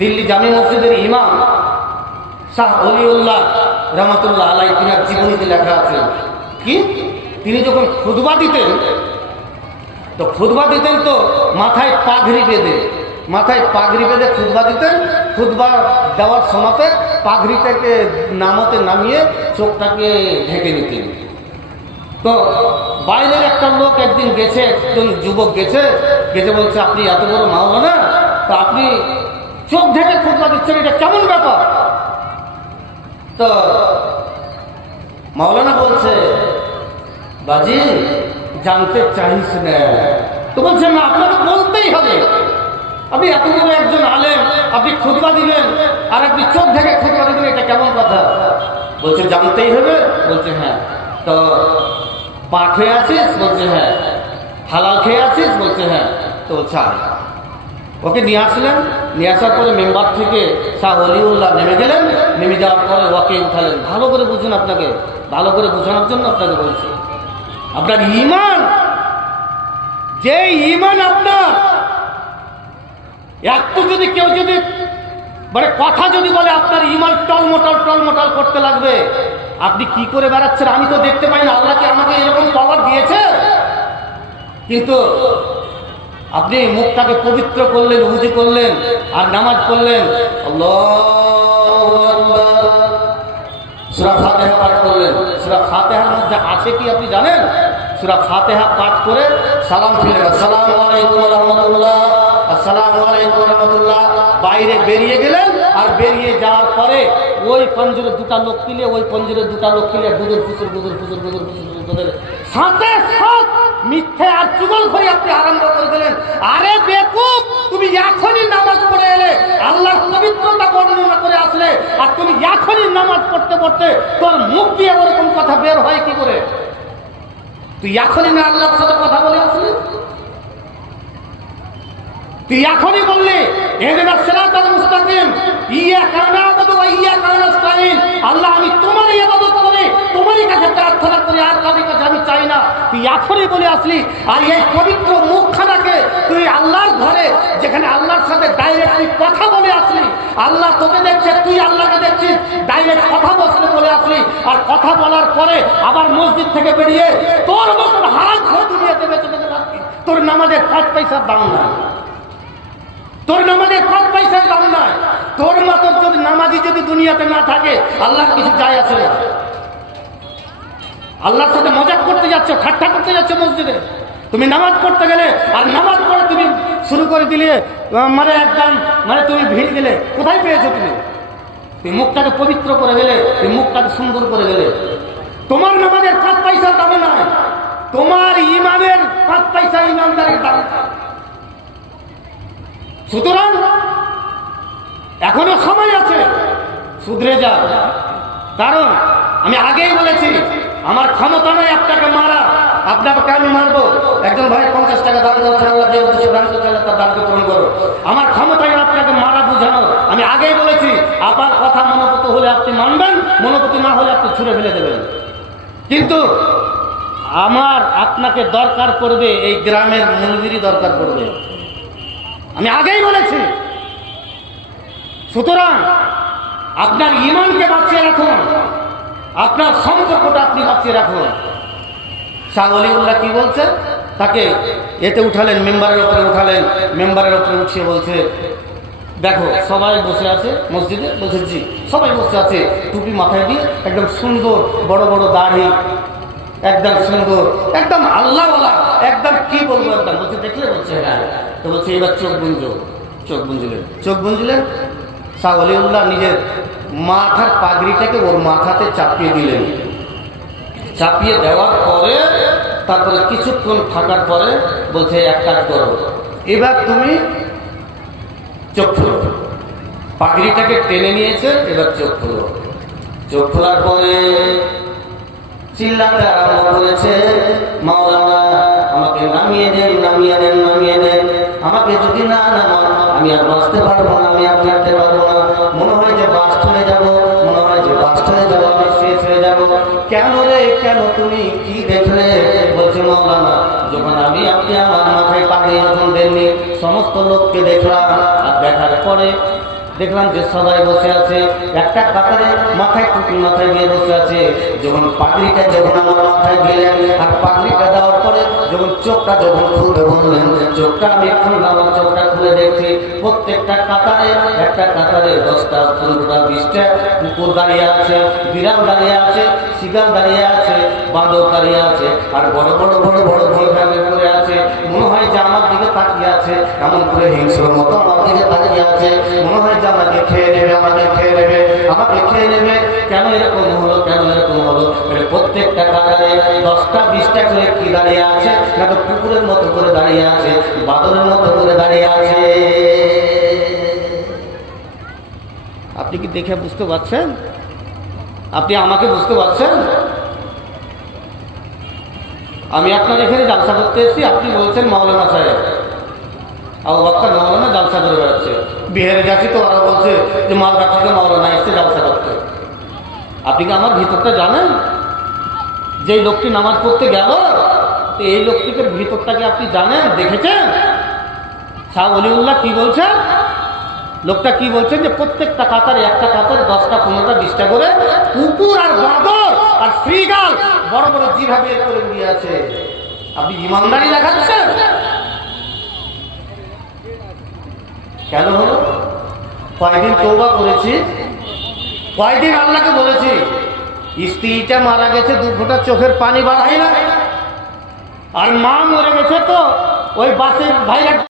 দিল্লি জামে মসজিদের ইমাম শাহ অলিউল্লাহ রহমতুল্লাহ আলাইহি তিনার জীবনীতে লেখা আছে কি তিনি যখন খুতবা দিতেন তো মাথায় পাগড়ি বেঁধে খুতবা দিতেন। খুতবা দেওয়ার সময়তে পাগড়িটাকে নামিয়ে চোখটাকে ঢেকে নিতেন। তো বাইরের একটা লোক একদিন গেছে, একজন যুবক গেছে বলছে, আপনি এত বড় মাওলানা, তো আপনি চোখ ঢেকে খুতবা দিচ্ছেন, এটা কেমন ব্যাপার? তো মাওলানা বলছে, বাজি জানতে চাইছ না? তো বলছে, না, আপনাকে বলতেই হবে। আপনি এত বড় একজন আলেম, আপনি খুতবা দিবেন আর আপনি চোখ ঢেকে খুতবা দিবেন, এটা কেমন কথা? বলছে, জানতেই হবে। বলছে, হ্যাঁ। তো পা খেয়ে আছিস? বলছে, হ্যাঁ। হালাল খেয়ে আছিস? বলছে, হ্যাঁ। তো বলছে, ওকে নিয়ে আসলেন। নিয়ে আসার পরে মেম্বার থেকে শাহ অলিউল্লাহ নেমে গেলেন। নেমে যাওয়ার পরে ওকে উঠালেন। ভালো করে বুঝুন, আপনাকে ভালো করে বোঝানোর জন্য আপনাকে বলছি, আপনার ঈমান, যে ঈমান আপনার একটু যদি কেউ যদি মানে কথা যদি বলে আপনার ঈমান টলমটল করতে লাগবে। আপনি কি করে বেড়াচ্ছেন? আমি তো দেখতে পাই না। আল্লাহ কি আমাকে এরকম পাওয়ার দিয়েছে? কিন্তু আপনি মুখটাকে পবিত্র করলেন, উযু করলেন আর নামাজ পড়লেন, আল্লাহু আকবার, সূরা ফাতিহা পাঠ করলেন। সূরা ফাতিহার মধ্যে আছে কি আপনি জানেন? সূরা ফাতিহা পাঠ করে সালাম ফিরলেন, আসসালামু আলাইকুম ওয়া রাহমাতুল্লাহ, আসসালামু আলাইকুম ওয়া রাহমাতুল্লাহ। বাইরে বেরিয়ে গেলেন। আর বেরিয়ে যাওয়ার পরে ওই পঞ্জরে দুটা লোক কিলে বুদুর ফুসুর সাথে মিথ্যে আর চুগলখড়ি আপনি আরম্ভ করে দিলেন। আরে বেকুব, তুমি এখনই নামাজ পড়ে এলে, আল্লাহর পবিত্রতা বর্ণনা করে আসলে, আর তুমি এখনই নামাজ পড়তে তোর মুখ দিয়ে ওরকম কথা বের হয় কি করে? তুই এখনই না আল্লাহর সাথে কথা বলে আসলি? তুই এখনই বললি ইহদিনাস সিরাতাল মুস্তাকিম, ইয়াকা না'বুদু ওয়া ইয়াকা নাস্তাঈন, আল্লাহ আমি তোমারই ইবাদত করি, তোমারই কাছে প্রার্থনা করি, আর কারোর কাছে আমি চাই না। তুই এখনই বলে আসলি। আর এই পবিত্র মুখখানাকে তুই আল্লাহর ঘরে, যেখানে আল্লাহর সাথে ডাইরেক্ট তুই কথা বলে আসলি, আল্লাহ তোকে দেখছে, তুই আল্লাহকে দেখছিস, ডাইরেক্ট কথা বলে আসলি। আর কথা বলার পরে আবার মসজিদ থেকে বেরিয়ে তোর মতন হারাম খোর দুনিয়াতে বেঁচে যেতে পারবি। তোর নামাজের 5 পয়সার দাম নাই, তোর নামাজের 5 পয়সার দাম নাই। তোর মতো যদি নামাজি যদি দুনিয়াতে না থাকে, আল্লাহর কিছু যায় আসে না। আল্লাহর সাথে মজাক করতে যাচ্ছ, ঠাট্টা করতে যাচ্ছ মসজিদে। তুমি নামাজ পড়তে গেলে আর নামাজ পড়ে তুমি শুরু করে দিলে, মানে তুমি ভিড় দিলে, কোথায় পেয়েছো তুমি? তুমি মুখটাকে পবিত্র করে গেলে, তুমি মুখটাকে সুন্দর করে গেলে। তোমার নামাজের 5 পয়সার দাম নাই, তোমার ইমানের 5 পয়সা ইমানদারের দাম। সুতরাং এখনো সময় আছে, শুধরে যা। কারণ আমি আগেই বলেছি, আমার ক্ষমতা নয় আপনাকে মারা, আপনাকে আমি মারবো। একজন ভাই 50 টাকা দান করেছেন, আল্লাহ যে উদ্দেশ্যে দান করছে তার দানকে পূরণ করো। আমার ক্ষমতায় আপনাকে মারা বুঝানো। আমি আগেই বলেছি, আপনার কথা মনোপত হলে আপনি মানবেন, মনোপতি না হলে আপনি ছুঁড়ে ফেলে দেবেন। কিন্তু আমার আপনাকে দরকার পড়বে, এই গ্রামের মূলবীরই দরকার পড়বে, আমি আগেই বলেছি। সুতরাং আপনার ঈমানকে বাঁচিয়ে রাখুন, আপনার সম্পর্কটা আপনি বাঁচিয়ে রাখুন। শাহ ওলিউল্লাহ কি বলছে? তাকে এতে উঠালেন, মেম্বারের উপরে উঠালেন। মেম্বারের উপরে উঠিয়ে বলছে, দেখো সবাই বসে আছে মসজিদে। বলছে, জি সবাই বসে আছে, টুপি মাথায় দিয়ে, একদম সুন্দর বড় বড় দাড়ি, একদম সুন্দর, একদম আল্লাহওয়ালা, একদম কি বলবো, একদম বলছে, দেখলে? বলছে, হ্যাঁ। তো বলছে, এবার চোখ বুঞ্জিলেন। শাহ ওলিউল্লাহ নিজের মাথার পাগড়িটাকে ওর মাথাতে চাপিয়ে দিলেন। চাপিয়ে দেওয়ার পরে তারপরে কিছুক্ষণ থাকার পরে বলছে, এক কাজ করো, এবার তুমি চোখ খোলো। পাগড়িটাকে টেনে নিয়েছে, এবার চোখ খোলো। চোখ খোলার পরে চিল্লাতে আরম্ভ করেছে, মাওলানা আমাকে নামিয়ে দেন, আমাকে যদি না নামান আমি আর বাঁচতে পারবো না, আমি আর থাকতে পারবো না। মনে হয় যে বাস চলে যাবো, আমি শেষ হয়ে যাবো। কেন রে, কেন? তুমি কি দেখলে? বলছে, মাওলানা যখন আপনি আমার মাথায় পাগড়ি যখন দেননি, সমস্ত লোককে দেখলাম, আর দেখার পরে দেখলাম যে সবাই বসে আছে একটা কাতারে, মাথায় টুপি মাথায় দিয়ে বসে আছে। যখন পাগড়িটা যখন আমার মাথায় দিলেন আর পাগড়িটা দেওয়ার পরে যখন চোখটা যখন খুলে বললেন, চোখটা আমি খুললাম, চোখটা খুলে দেখছি প্রত্যেকটা কাতারে, একটা কাতারে 10টা 15টা 20টা কুকুর দাঁড়িয়ে আছে, বিড়াল দাঁড়িয়ে আছে, শিগাল দাঁড়িয়ে আছে, বাঁদর দাঁড়িয়ে আছে, আর বড় বড় বড় বড় বড় ভ্যানে করে আছে। মনে হয় যে আমার দিকে তাকিয়ে আছে, এমন করে হিংস্র মতো আমার দিকে তাকিয়ে আছে। মনে হয় যে আমাকে খেয়ে নেবে, আমাকে খেয়ে নেবে, আমাকে খেয়ে নেবে। কেন এরকম হলো, কেন এরকম হলো? প্রত্যেকটা কাতারে 10টা 20টা করে কি দাঁড়িয়ে আছে না, তো কুকুরের মতো করে দাঁড়িয়ে আছে, বাদরের মতো করে দাঁড়িয়ে আছে। আপনি কি দেখে বুঝতে পারছেন? আপনি আমাকে বুঝতে পারছেন? আমি আপনার এখানে জালসা করতে এসেছি, আপনি বলছেন মাওলানা সাহেব, আবু বকর মাওলানা জালসা করে বেড়াচ্ছে। বিহারে যাচ্ছি তো ওরা বলছে যে মালদা থেকে মাওলানা এসছে জালসা করতে। আপনি কি আমার ভিতরটা জানেন? যেই লোকটি নামাজ পড়তে গেল, তো এই লোকটিকে ভিতরটাকে আপনি জানেন, দেখেছেন? শাহ অলিউল্লাহ কি বলছেন? লোকটা কি বলছেন যে প্রত্যেকটা কাতারে, একটা কাতারে 10টা 15টা 20টা করে কুকুর আর বাঁদর আর শ্রীগাল বড় বড় জিভা বের করে দিয়ে আছে। আপনি ইমানদারি দেখাচ্ছেন? কেন হলো? কয়দিন তওবা করেছি, কয়দিন আল্লাহকে বলেছি স্ত্রীটা মারা গেছে 2 ফোঁটা চোখের পানি বাড়াই না, আর মা মরে গেছে তো ওই বাসের ভাইরা